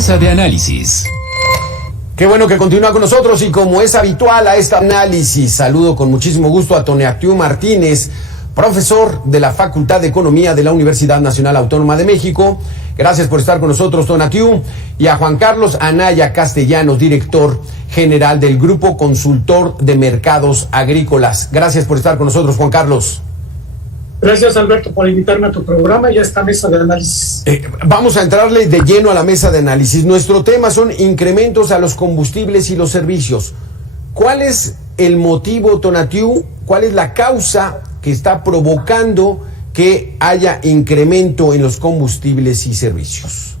Mesa de análisis. Qué bueno que continúa con nosotros y como es habitual a este análisis, saludo con muchísimo gusto a Tonatiuh Martínez, profesor de la Facultad de Economía de la Universidad Nacional Autónoma de México. Gracias por estar con nosotros, Tonatiuh. Y a Juan Carlos Anaya Castellanos, director general del Grupo Consultor de Mercados Agrícolas. Gracias por estar con nosotros, Juan Carlos. Gracias, Alberto, por invitarme a tu programa y a esta mesa de análisis. Vamos a entrarle de lleno a la mesa de análisis. Nuestro tema son incrementos a los combustibles y los servicios. ¿Cuál es el motivo, Tonatiuh? ¿Cuál es la causa que está provocando que haya incremento en los combustibles y servicios?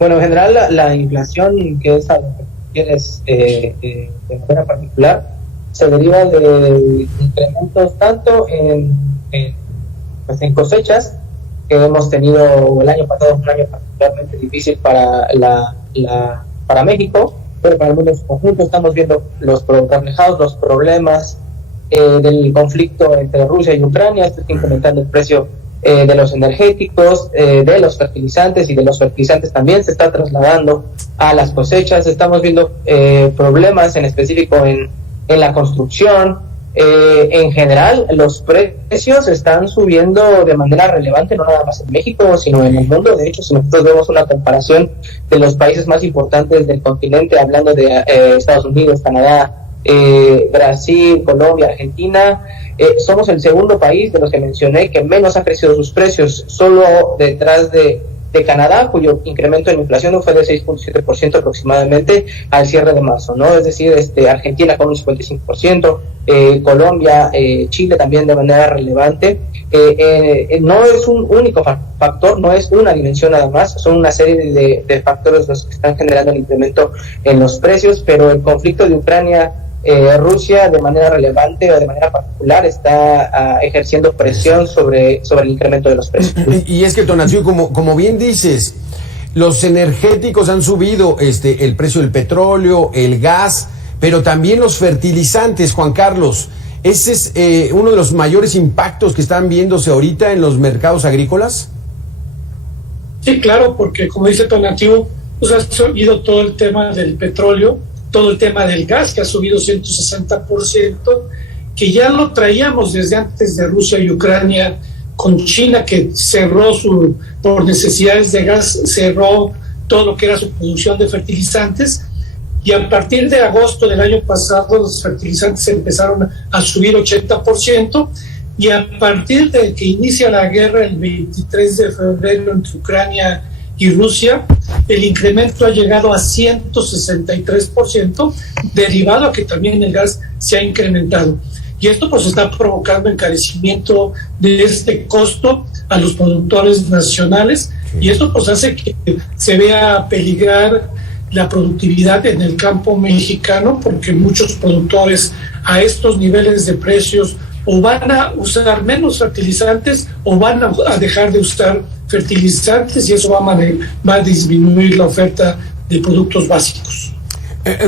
Bueno, en general la inflación, que es algo que tienes de manera particular, se deriva de incrementos tanto en cosechas, que hemos tenido el año pasado, un año particularmente difícil para para México, pero para el mundo en su conjunto. Estamos viendo reflejados los problemas del conflicto entre Rusia y Ucrania. Esto está incrementando el precio de los energéticos, de los fertilizantes, y de los fertilizantes también se está trasladando a las cosechas. Estamos viendo problemas en específico en la construcción. En general, los precios están subiendo de manera relevante, no nada más en México, sino en el mundo. De hecho, si nosotros vemos una comparación de los países más importantes del continente, hablando de Estados Unidos, Canadá, Brasil, Colombia, Argentina, somos el segundo país de los que mencioné que menos ha crecido sus precios, solo detrás de Canadá, cuyo incremento en inflación fue de 6.7% aproximadamente al cierre de marzo, ¿no? Es decir, Argentina con un 55%, Colombia, Chile también de manera relevante. No es un único factor, no es una dimensión nada más, son una serie de factores los que están generando el incremento en los precios, pero el conflicto de Ucrania, Rusia de manera relevante o de manera particular está ejerciendo presión sobre el incremento de los precios. Y es que, Tonatiuh, como bien dices, los energéticos han subido, el precio del petróleo, el gas, pero también los fertilizantes, Juan Carlos. ¿Ese es uno de los mayores impactos que están viéndose ahorita en los mercados agrícolas? Sí, claro, porque como dice Tonatiuh, pues has oído todo el tema del petróleo, todo el tema del gas, que ha subido 160%, que ya lo traíamos desde antes de Rusia y Ucrania, con China, que cerró por necesidades de gas, cerró todo lo que era su producción de fertilizantes, y a partir de agosto del año pasado los fertilizantes empezaron a subir 80%, y a partir de que inicia la guerra el 23 de febrero entre Ucrania y Rusia, el incremento ha llegado a 163%, derivado a que también el gas se ha incrementado. Y esto pues está provocando encarecimiento de este costo a los productores nacionales, y esto pues hace que se vea peligrar la productividad en el campo mexicano, porque muchos productores a estos niveles de precios o van a usar menos fertilizantes o van a dejar de usar fertilizantes, y eso va a disminuir la oferta de productos básicos.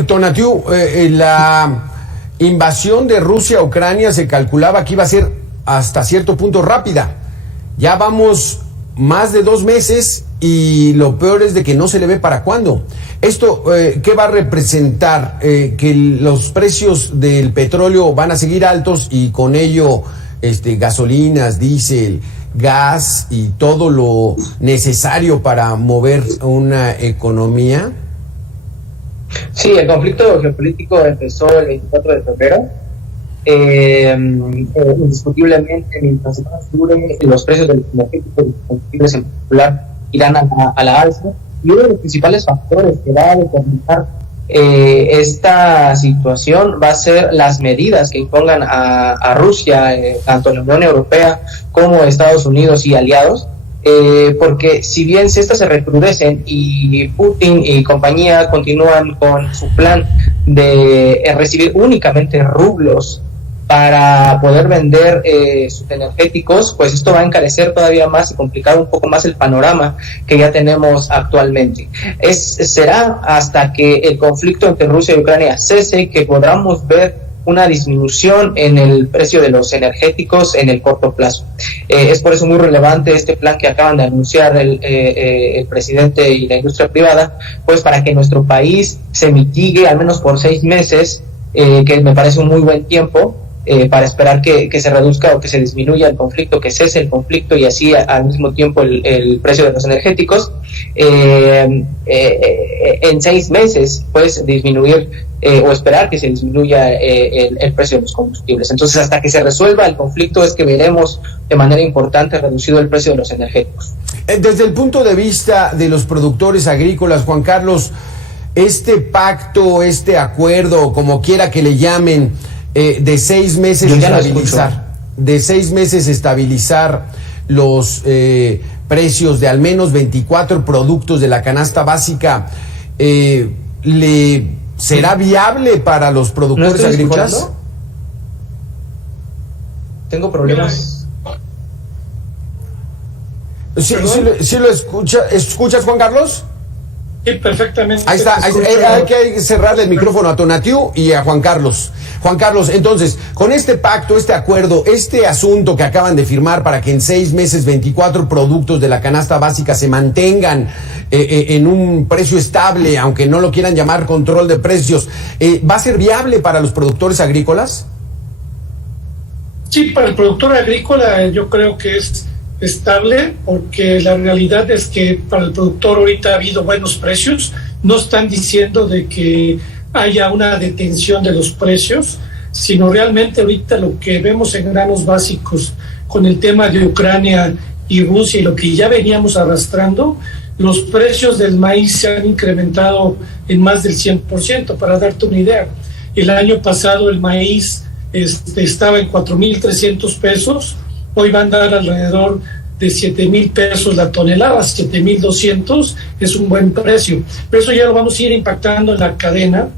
Tonatiuh, la invasión de Rusia a Ucrania se calculaba que iba a ser hasta cierto punto rápida. Ya vamos más de 2 meses y lo peor es de que no se le ve para cuándo. ¿Esto qué va a representar? Que los precios del petróleo van a seguir altos y con ello gasolinas, diésel, gas y todo lo necesario para mover una economía. Sí, el conflicto geopolítico empezó el 24 de febrero. Indiscutiblemente, mientras más dure, los precios de los energéticos y los combustibles en particular irán a la alza. Y uno de los principales factores que va a determinar esta situación va a ser las medidas que impongan a Rusia, tanto la Unión Europea como Estados Unidos y aliados, porque si bien si estas se recrudecen y Putin y compañía continúan con su plan de recibir únicamente rublos para poder vender sus energéticos, pues esto va a encarecer todavía más y complicar un poco más el panorama que ya tenemos actualmente. Será hasta que el conflicto entre Rusia y Ucrania cese que podamos ver una disminución en el precio de los energéticos en el corto plazo. Es por eso muy relevante este plan que acaban de anunciar el presidente y la industria privada, pues para que nuestro país se mitigue al menos por 6 meses, que me parece un muy buen tiempo, para esperar que se reduzca o que se disminuya el conflicto, que cese el conflicto y así al mismo tiempo el precio de los energéticos. En 6 meses, pues disminuir o esperar que se disminuya el precio de los combustibles. Entonces, hasta que se resuelva el conflicto es que veremos de manera importante reducido el precio de los energéticos. Desde el punto de vista de los productores agrícolas, Juan Carlos, este pacto, este acuerdo, como quiera que le llamen, de 6 meses estabilizar los precios de al menos 24 productos de la canasta básica, ¿será viable para los productores agrícolas? Escuchando? Tengo problemas. ¿Sí lo escuchas, Juan Carlos? Sí, perfectamente. Ahí está, hay que cerrarle el micrófono a Tonatiuh y a Juan Carlos. Juan Carlos, entonces, con este pacto, este acuerdo, este asunto que acaban de firmar para que en 6 meses 24 productos de la canasta básica se mantengan en un precio estable, aunque no lo quieran llamar control de precios, ¿va a ser viable para los productores agrícolas? Sí, para el productor agrícola yo creo que es estable, porque la realidad es que para el productor ahorita ha habido buenos precios. No están diciendo de que haya una detención de los precios, sino realmente ahorita lo que vemos en granos básicos con el tema de Ucrania y Rusia y lo que ya veníamos arrastrando, los precios del maíz se han incrementado en más del 100%. Para darte una idea, el año pasado el maíz estaba en 4,300 pesos, hoy va a andar alrededor de 7,000 pesos la tonelada, 7,200 es un buen precio. Pero eso ya lo vamos a ir impactando en la cadena,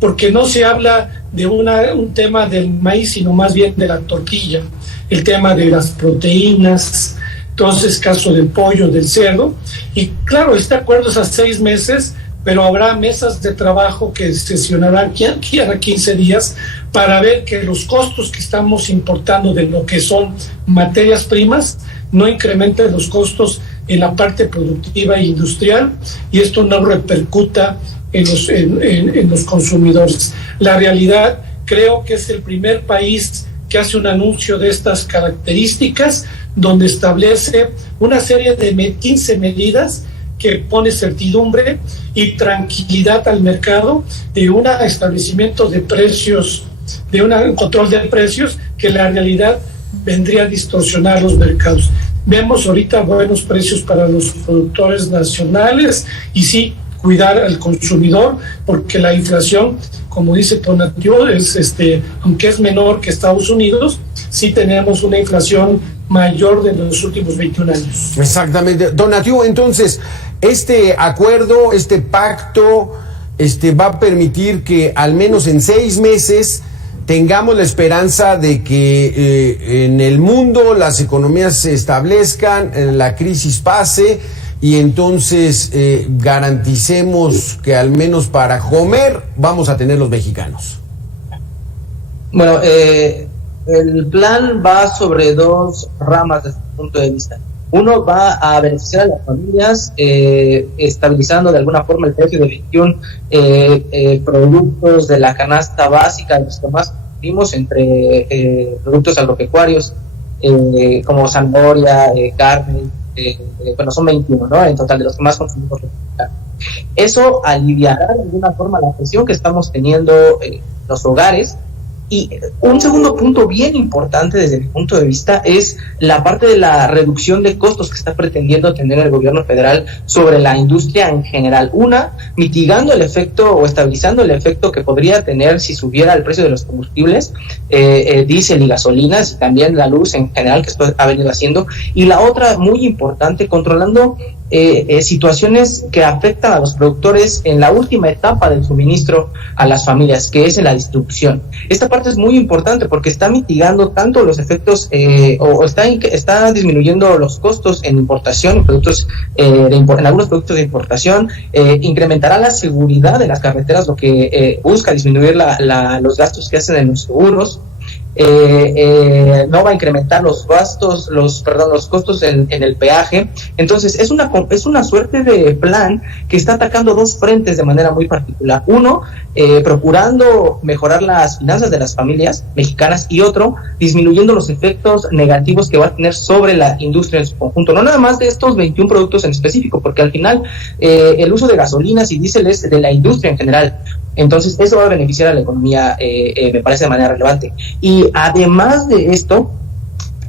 porque no se habla de un tema del maíz, sino más bien de la tortilla, el tema de las proteínas, entonces caso del pollo, del cerdo. Y claro, este acuerdo es a 6 meses, pero habrá mesas de trabajo que sesionarán cada 15 días para ver que los costos que estamos importando de lo que son materias primas no incrementen los costos en la parte productiva e industrial, y esto no repercuta en los consumidores. La realidad, creo que es el primer país que hace un anuncio de estas características, donde establece una serie de 15 medidas que pone certidumbre y tranquilidad al mercado de un establecimiento de precios, de un control de precios que la realidad vendría a distorsionar los mercados. Vemos ahorita buenos precios para los productores nacionales y sí, cuidar al consumidor, porque la inflación, como dice Tonatiuh, aunque es menor que Estados Unidos, sí tenemos una inflación mayor de los últimos 21 años. Exactamente. Tonatiuh, entonces, este acuerdo, este pacto, va a permitir que al menos en 6 meses tengamos la esperanza de que en el mundo las economías se establezcan, la crisis pase, y entonces garanticemos que al menos para comer vamos a tener los mexicanos. Bueno, el plan va sobre 2 ramas desde el punto de vista. Uno va a beneficiar a las familias, estabilizando de alguna forma el precio de 21 productos de la canasta básica, de los que más consumimos, entre productos agropecuarios, como zanahoria, carne, bueno, son 21, ¿no? En total, de los que más consumimos. Eso aliviará de alguna forma la presión que estamos teniendo en los hogares. Y un segundo punto bien importante desde mi punto de vista es la parte de la reducción de costos que está pretendiendo tener el gobierno federal sobre la industria en general. Una, mitigando el efecto o estabilizando el efecto que podría tener si subiera el precio de los combustibles, diésel y gasolinas, y también la luz en general, que esto ha venido haciendo. Y la otra, muy importante, controlando situaciones que afectan a los productores en la última etapa del suministro a las familias, que es en la distribución. Esta parte es muy importante porque está mitigando tanto los efectos está disminuyendo los costos en importación, en productos en algunos productos de importación, incrementará la seguridad de las carreteras, lo que busca disminuir los gastos que hacen en los seguros. No va a incrementar los costos en el peaje. Entonces es una suerte de plan que está atacando dos frentes de manera muy particular. Uno, procurando mejorar las finanzas de las familias mexicanas, y otro, disminuyendo los efectos negativos que va a tener sobre la industria en su conjunto, no nada más de estos 21 productos en específico, porque al final el uso de gasolinas y diésel es de la industria en general. Entonces eso va a beneficiar a la economía, me parece, de manera relevante. Y además de esto,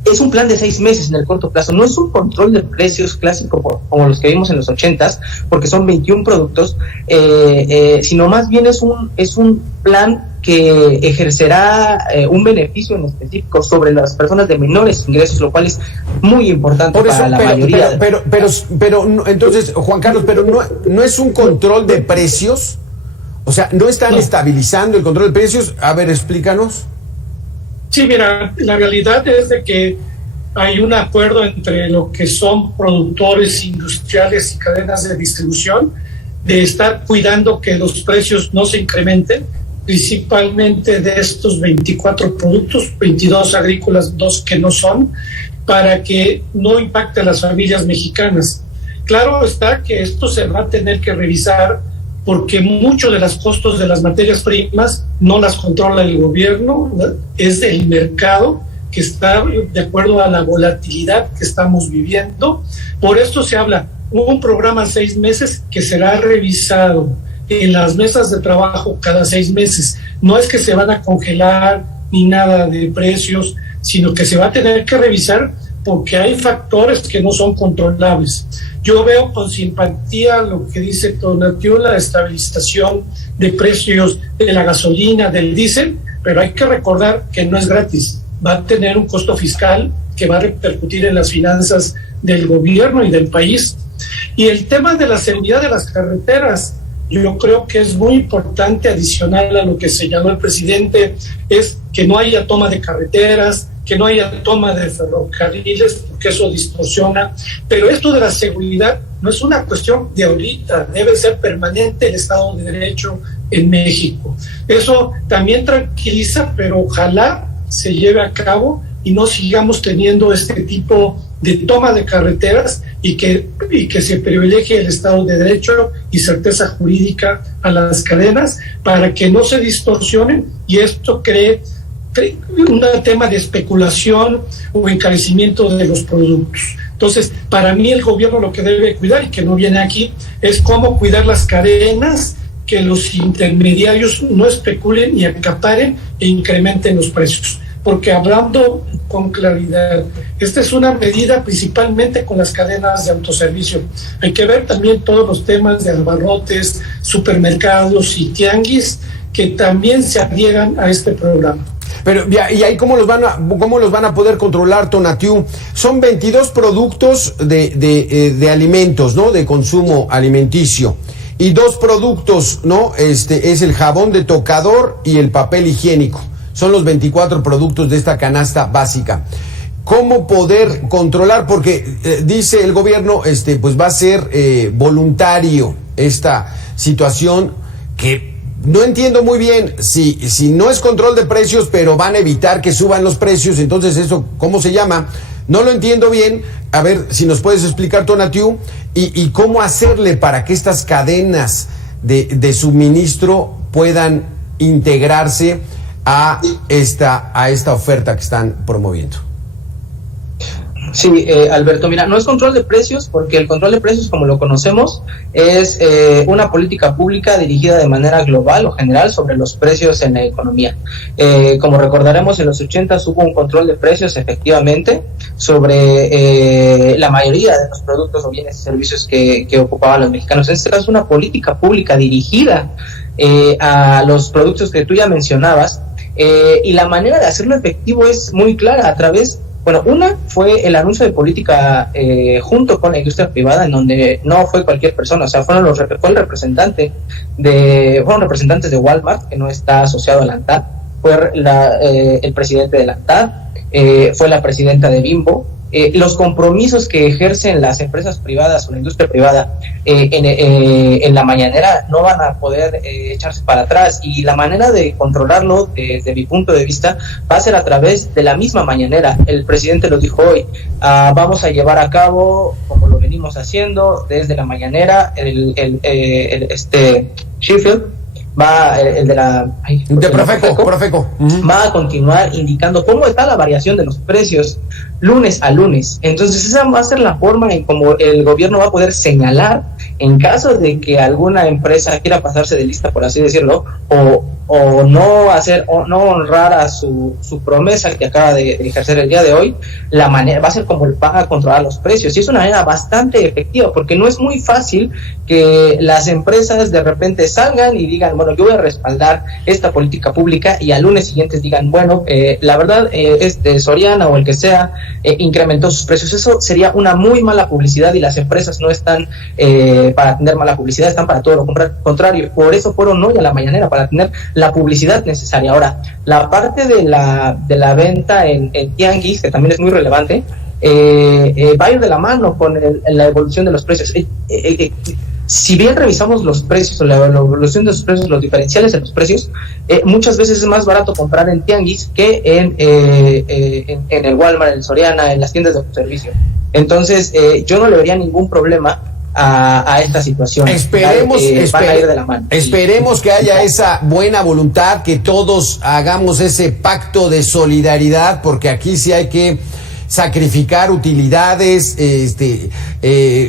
es un plan de 6 meses en el corto plazo. No es un control de precios clásico como los que vimos en los 80s, porque son 21 productos, sino más bien es un plan que ejercerá un beneficio en específico sobre las personas de menores ingresos, lo cual es muy importante para la mayoría. Pero entonces, Juan Carlos, pero no es un control de precios. O sea, ¿no están estabilizando el control de precios? A ver, explícanos. Sí, mira, la realidad es de que hay un acuerdo entre lo que son productores industriales y cadenas de distribución de estar cuidando que los precios no se incrementen, principalmente de estos 24 productos, 22 agrícolas, 2 que no son, para que no impacte a las familias mexicanas. Claro está que esto se va a tener que revisar, porque muchos de los costos de las materias primas no las controla el gobierno, es el mercado que está de acuerdo a la volatilidad que estamos viviendo. Por esto se habla un programa 6 meses que será revisado en las mesas de trabajo cada 6 meses. No es que se van a congelar ni nada de precios, sino que se va a tener que revisar porque hay factores que no son controlables. Yo veo con simpatía lo que dice Tonatiuh, la estabilización de precios de la gasolina, del diésel, pero hay que recordar que no es gratis. Va a tener un costo fiscal que va a repercutir en las finanzas del gobierno y del país. Y el tema de la seguridad de las carreteras, yo creo que es muy importante, adicional a lo que señaló el presidente, es que no haya toma de carreteras, que no haya toma de ferrocarriles, porque eso distorsiona. Pero esto de la seguridad no es una cuestión de ahorita, debe ser permanente el Estado de Derecho en México. Eso también tranquiliza, pero ojalá se lleve a cabo y no sigamos teniendo este tipo de toma de carreteras y que se privilegie el Estado de Derecho y certeza jurídica a las cadenas para que no se distorsionen y esto cree un tema de especulación o encarecimiento de los productos. Entonces, para mí el gobierno lo que debe cuidar, y que no viene aquí, es cómo cuidar las cadenas, que los intermediarios no especulen y acaparen e incrementen los precios. Porque hablando con claridad, esta es una medida principalmente con las cadenas de autoservicio. Hay que ver también todos los temas de abarrotes, supermercados y tianguis que también se adhieran a este programa. Pero y ahí cómo los van a poder controlar, Tonatiuh. Son 22 productos de alimentos, ¿no? De consumo alimenticio. Y 2 productos, ¿no? Es el jabón de tocador y el papel higiénico. Son los 24 productos de esta canasta básica. ¿Cómo poder controlar? Porque dice el gobierno, pues va a ser voluntario esta situación, que no entiendo muy bien si no es control de precios, pero van a evitar que suban los precios. Entonces, ¿eso cómo se llama? No lo entiendo bien. A ver si nos puedes explicar, Tonatiuh, y cómo hacerle para que estas cadenas de suministro puedan integrarse a esta oferta que están promoviendo. Sí, Alberto, mira, no es control de precios, porque el control de precios, como lo conocemos, es una política pública dirigida de manera global o general sobre los precios en la economía. Como recordaremos, en los 80s hubo un control de precios, efectivamente, sobre la mayoría de los productos o bienes y servicios que ocupaban los mexicanos. En este caso, una política pública dirigida a los productos que tú ya mencionabas, y la manera de hacerlo efectivo es muy clara, a través Bueno, una fue el anuncio de política junto con la industria privada, en donde no fue cualquier persona, o sea, fueron fueron representantes de Walmart, que no está asociado a la ANTAD, fue el presidente de la ANTAD, fue la presidenta de Bimbo. Los compromisos que ejercen las empresas privadas o la industria privada en la mañanera no van a poder echarse para atrás, y la manera de controlarlo desde mi punto de vista va a ser a través de la misma mañanera. El presidente lo dijo hoy, vamos a llevar a cabo, como lo venimos haciendo desde la mañanera, Sheffield va, el de la Profeco, va a continuar indicando cómo está la variación de los precios lunes a lunes. Entonces esa va a ser la forma en cómo el gobierno va a poder señalar en caso de que alguna empresa quiera pasarse de lista, por así decirlo, o no hacer, o no honrar a su promesa que acaba de ejercer el día de hoy. La manera va a ser como va a controlar los precios, y es una manera bastante efectiva, porque no es muy fácil que las empresas de repente salgan y digan, bueno, yo voy a respaldar esta política pública, y al lunes siguiente digan, bueno, la verdad, Soriana o el que sea incrementó sus precios. Eso sería una muy mala publicidad, y las empresas no están para tener mala publicidad, están para todo lo contrario. Por eso fueron hoy a la mañanera, para tener la publicidad necesaria. Ahora, la parte de la venta en tianguis, que también es muy relevante, va a ir de la mano con la evolución de los precios. Si bien revisamos los precios, la evolución de los precios, los diferenciales de los precios, muchas veces es más barato comprar en tianguis que en el Walmart, en el Soriana, en las tiendas de servicio. Entonces, yo no le vería ningún problema a esta situación. Van a ir de la mano. Esperemos que haya esa buena voluntad, que todos hagamos ese pacto de solidaridad, porque aquí sí hay que sacrificar utilidades,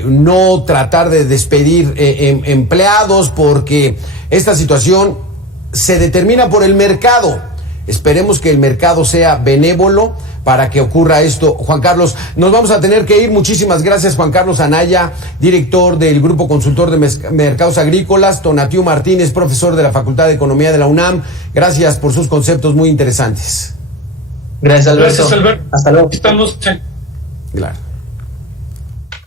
no tratar de despedir empleados, porque esta situación se determina por el mercado. Esperemos que el mercado sea benévolo para que ocurra esto. Juan Carlos, nos vamos a tener que ir. Muchísimas gracias, Juan Carlos Anaya, director del Grupo Consultor de Mercados Agrícolas. Tonatiu Martínez, profesor de la Facultad de Economía de la UNAM. Gracias por sus conceptos muy interesantes. Gracias, Alberto. Gracias, Alberto. Hasta luego. Estamos. Claro.